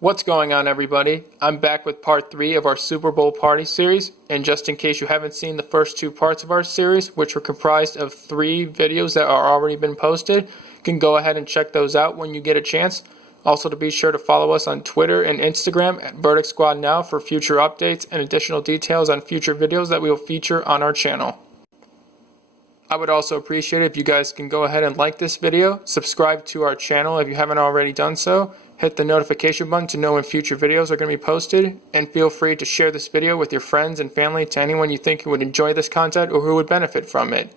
What's going on, everybody? I'm back with part 3 of our Super Bowl party series, and just in case you haven't seen the first 2 parts of our series, which were comprised of 3 videos that are already been posted, you can go ahead and check those out when you get a chance. Also, to be sure to follow us on Twitter and Instagram at Verdict Squad Now for future updates and additional details on future videos that we will feature on our channel. I would also appreciate it if you guys can go ahead and like this video, subscribe to our channel if you haven't already done so, hit the notification button to know when future videos are going to be posted, and feel free to share this video with your friends and family to anyone you think who would enjoy this content or who would benefit from it.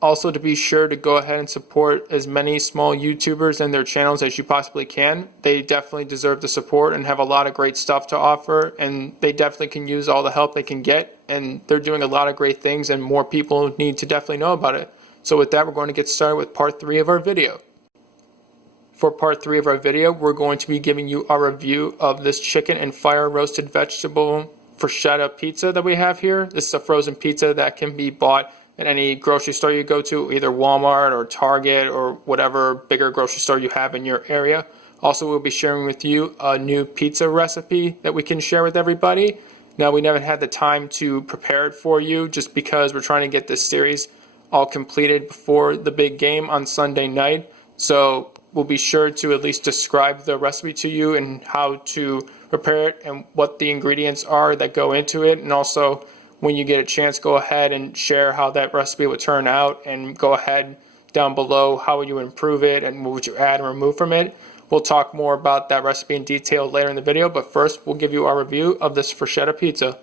Also, to be sure to go ahead and support as many small YouTubers and their channels as you possibly can. They definitely deserve the support and have a lot of great stuff to offer, and they definitely can use all the help they can get, and they're doing a lot of great things and more people need to definitely know about it. So with that, we're going to get started with part 3 of our video. For part 3 of our video, we're going to be giving you our review of this chicken and fire roasted vegetable Freschetta pizza that we have here. This is a frozen pizza that can be bought at any grocery store you go to, either Walmart or Target or whatever bigger grocery store you have in your area. Also, we'll be sharing with you a new pizza recipe that we can share with everybody. Now, we never had the time to prepare it for you just because we're trying to get this series all completed before the big game on Sunday night. So we'll be sure to at least describe the recipe to you and how to prepare it and what the ingredients are that go into it. And also, when you get a chance, go ahead and share how that recipe would turn out, and go ahead down below how would you improve it and what would you add and remove from it. We'll talk more about that recipe in detail later in the video, but first we'll give you our review of this Freschetta pizza.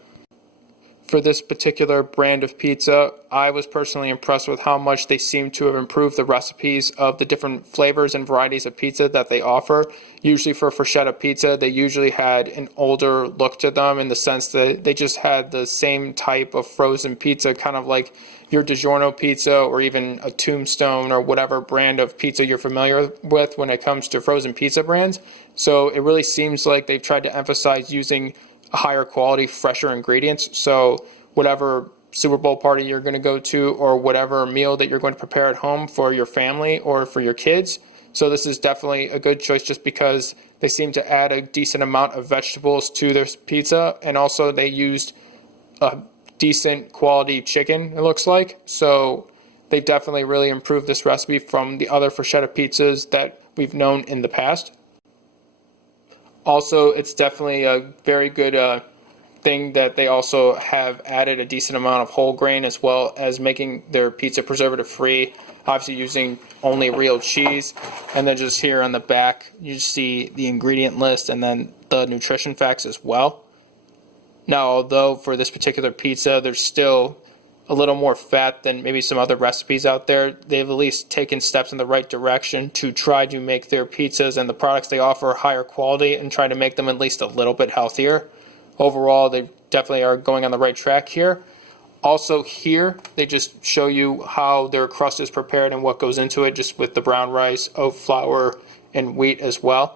For this particular brand of pizza, I was personally impressed with how much they seem to have improved the recipes of the different flavors and varieties of pizza that they offer. Usually for Freschetta pizza, they usually had an older look to them in the sense that they just had the same type of frozen pizza, kind of like your DiGiorno pizza or even a Tombstone or whatever brand of pizza you're familiar with when it comes to frozen pizza brands. So it really seems like they've tried to emphasize using higher quality, fresher ingredients. So whatever Super Bowl party you're going to go to, or whatever meal that you're going to prepare at home for your family or for your kids. So this is definitely a good choice just because they seem to add a decent amount of vegetables to their pizza, and also they used a decent quality chicken, it looks like. So they definitely really improved this recipe from the other Freschetta pizzas that we've known in the past. Also, it's definitely a very good thing that they also have added a decent amount of whole grain, as well as making their pizza preservative free, obviously using only real cheese. And then just here on the back you see the ingredient list and then the nutrition facts as well. Now, although for this particular pizza there's still a little more fat than maybe some other recipes out there, they've at least taken steps in the right direction to try to make their pizzas and the products they offer higher quality and try to make them at least a little bit healthier. Overall, they definitely are going on the right track here. Also here, they just show you how their crust is prepared and what goes into it, just with the brown rice, oat flour, and wheat as well.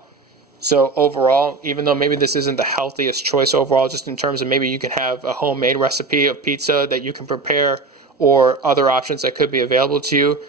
So overall, even though maybe this isn't the healthiest choice overall, just in terms of maybe you can have a homemade recipe of pizza that you can prepare, or other options that could be available to you,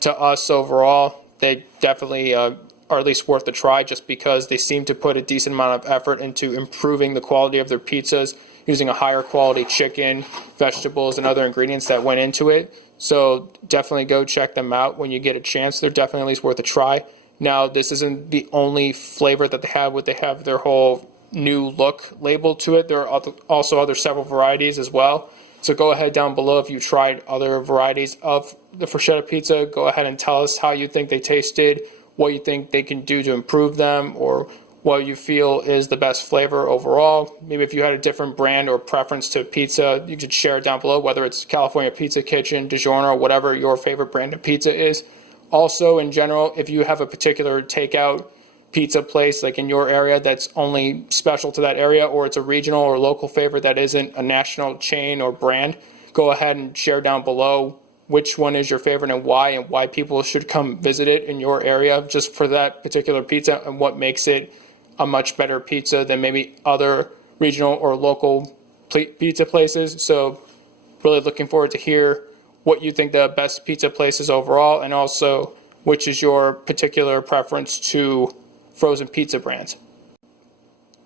to us overall, they definitely are at least worth a try, just because they seem to put a decent amount of effort into improving the quality of their pizzas, using a higher quality chicken, vegetables, and other ingredients that went into it. So definitely go check them out when you get a chance. They're definitely at least worth a try. Now, this isn't the only flavor that they have. They have their whole new look label to it. There are also several varieties as well. So go ahead down below if you tried other varieties of the Freschetta pizza. Go ahead and tell us how you think they tasted, what you think they can do to improve them, or what you feel is the best flavor overall. Maybe if you had a different brand or preference to pizza, you could share it down below, whether it's California Pizza Kitchen, DiGiorno, whatever your favorite brand of pizza is. Also, in general, if you have a particular takeout pizza place like in your area that's only special to that area, or it's a regional or local favorite that isn't a national chain or brand, go ahead and share down below which one is your favorite and why people should come visit it in your area just for that particular pizza, and what makes it a much better pizza than maybe other regional or local pizza places. So really looking forward to hear what you think the best pizza place is overall, and also which is your particular preference to frozen pizza brands.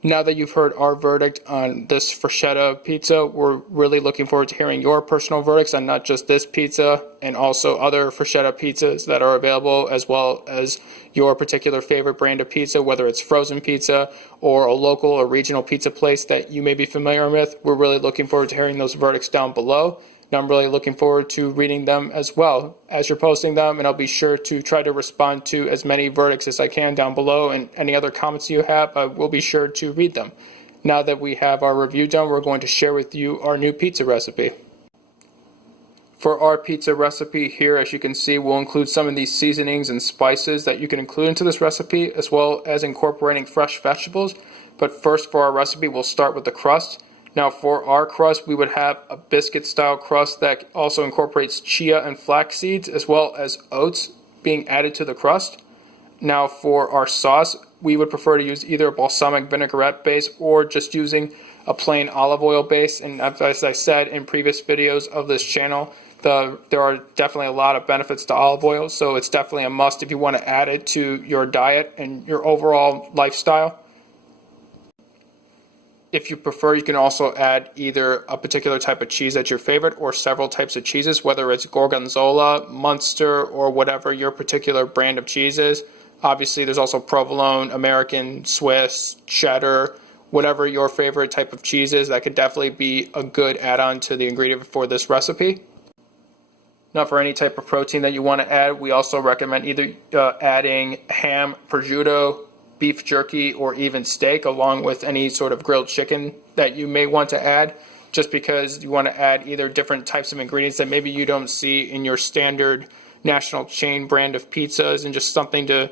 Now that you've heard our verdict on this Freschetta pizza, we're really looking forward to hearing your personal verdicts on not just this pizza and also other Freschetta pizzas that are available, as well as your particular favorite brand of pizza, whether it's frozen pizza or a local or regional pizza place that you may be familiar with. We're really looking forward to hearing those verdicts down below. And I'm really looking forward to reading them as well as you're posting them, and I'll be sure to try to respond to as many verdicts as I can down below, and any other comments you have, I will be sure to read them. Now that we have our review done, we're going to share with you our new pizza recipe. For our pizza recipe here, as you can see, we'll include some of these seasonings and spices that you can include into this recipe, as well as incorporating fresh vegetables. But first, for our recipe, we'll start with the crust. Now for our crust, we would have a biscuit style crust that also incorporates chia and flax seeds as well as oats being added to the crust. Now for our sauce, we would prefer to use either a balsamic vinaigrette base or just using a plain olive oil base. And as I said in previous videos of this channel, there are definitely a lot of benefits to olive oil, so it's definitely a must if you want to add it to your diet and your overall lifestyle. If you prefer, you can also add either a particular type of cheese that's your favorite or several types of cheeses, whether it's Gorgonzola, Munster, or whatever your particular brand of cheese is. Obviously, there's also provolone, American, Swiss, cheddar, whatever your favorite type of cheese is. That could definitely be a good add-on to the ingredient for this recipe. Now, for any type of protein that you want to add, we also recommend either adding ham, prosciutto, beef jerky, or even steak, along with any sort of grilled chicken that you may want to add, just because you want to add either different types of ingredients that maybe you don't see in your standard national chain brand of pizzas, and just something to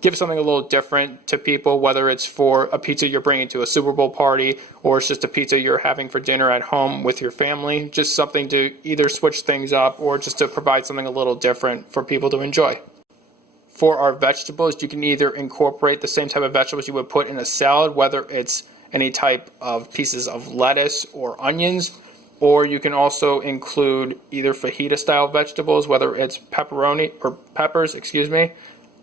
give something a little different to people, whether it's for a pizza you're bringing to a Super Bowl party or it's just a pizza you're having for dinner at home with your family. Just something to either switch things up or just to provide something a little different for people to enjoy. For our vegetables, you can either incorporate the same type of vegetables you would put in a salad, whether it's any type of pieces of lettuce or onions, or you can also include either fajita style vegetables, whether it's pepperoni or peppers,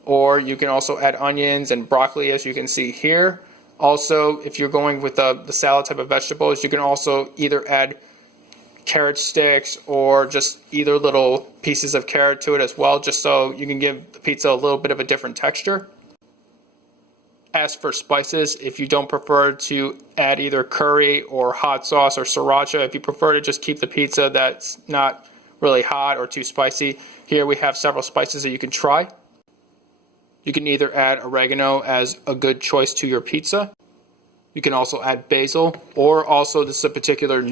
or you can also add onions and broccoli, as you can see here. Also, if you're going with the salad type of vegetables, you can also either add carrot sticks or just either little pieces of carrot to it as well, just so you can give the pizza a little bit of a different texture. As for spices, if you don't prefer to add either curry or hot sauce or sriracha, if you prefer to just keep the pizza that's not really hot or too spicy, here we have several spices that you can try. You can either add oregano as a good choice to your pizza. You can also add basil, or also this is a particular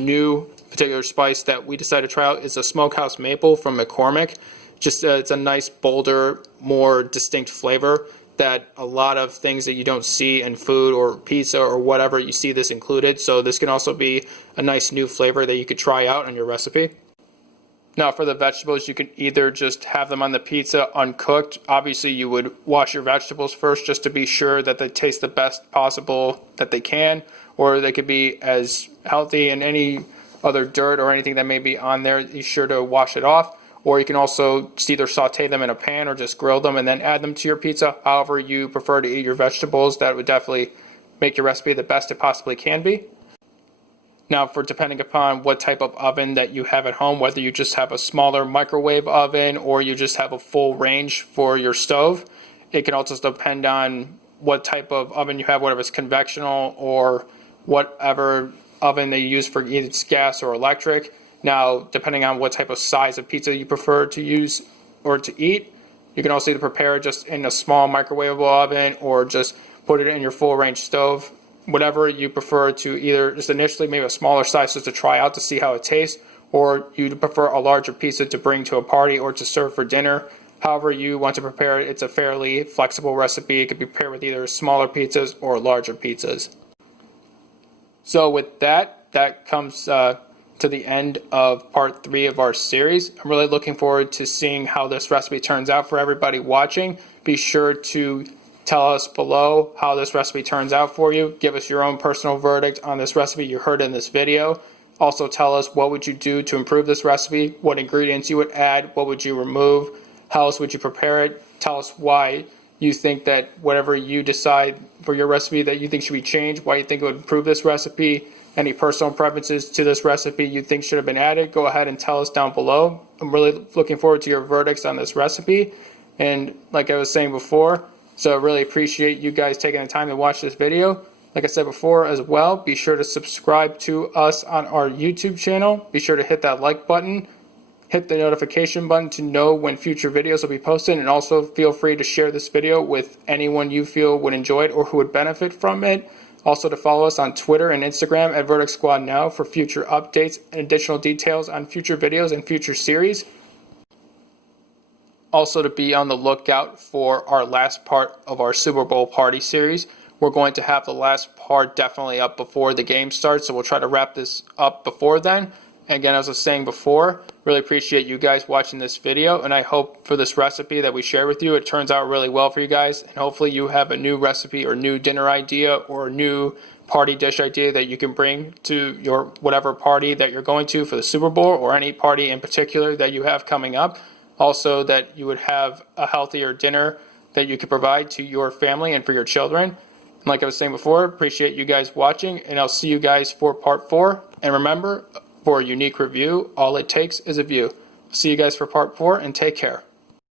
spice that we decided to try out is a smokehouse maple from McCormick. Just it's a nice, bolder, more distinct flavor that a lot of things that you don't see in food or pizza or whatever, you see this included. So this can also be a nice new flavor that you could try out on your recipe. Now for the vegetables, you can either just have them on the pizza uncooked. Obviously you would wash your vegetables first just to be sure that they taste the best possible that they can, or they could be as healthy, and any other dirt or anything that may be on there, be sure to wash it off. Or you can also just either saute them in a pan or just grill them and then add them to your pizza. However you prefer to eat your vegetables, that would definitely make your recipe the best it possibly can be. Now, for depending upon what type of oven that you have at home, whether you just have a smaller microwave oven or you just have a full range for your stove, it can also depend on what type of oven you have, whether it's conventional or whatever oven they use for either gas or electric. Now, depending on what type of size of pizza you prefer to use or to eat, you can also either prepare it just in a small microwavable oven or just put it in your full range stove. Whatever you prefer, to either just initially maybe a smaller size just to try out to see how it tastes, or you prefer a larger pizza to bring to a party or to serve for dinner. However you want to prepare it, it's a fairly flexible recipe. It can be prepared with either smaller pizzas or larger pizzas. So with that comes to the end of part 3 of our series. I'm really looking forward to seeing how this recipe turns out for everybody watching. Be sure to tell us below how this recipe turns out for you. Give us your own personal verdict on this recipe you heard in this video. Also tell us what would you do to improve this recipe, what ingredients you would add, what would you remove, how else would you prepare it. Tell us why you think that whatever you decide for your recipe that you think should be changed, why you think it would improve this recipe, any personal preferences to this recipe you think should have been added, go ahead and tell us down below. I'm really looking forward to your verdicts on this recipe. And like I was saying before, so I really appreciate you guys taking the time to watch this video. Like I said before as well, be sure to subscribe to us on our YouTube channel. Be sure to hit that like button. Hit the notification button to know when future videos will be posted, and also feel free to share this video with anyone you feel would enjoy it or who would benefit from it. Also to follow us on Twitter and Instagram at Verdict Squad Now for future updates and additional details on future videos and future series. Also to be on the lookout for our last part of our Super Bowl party series. We're going to have the last part definitely up before the game starts, so we'll try to wrap this up before then. And again, as I was saying before, really appreciate you guys watching this video, and I hope for this recipe that we share with you, it turns out really well for you guys, and hopefully you have a new recipe or new dinner idea or new party dish idea that you can bring to your whatever party that you're going to for the Super Bowl, or any party in particular that you have coming up. Also that you would have a healthier dinner that you could provide to your family and for your children. And like I was saying before, appreciate you guys watching, and I'll see you guys for part 4. And remember, for a unique review, all it takes is a view. See you guys for part 4, and take care.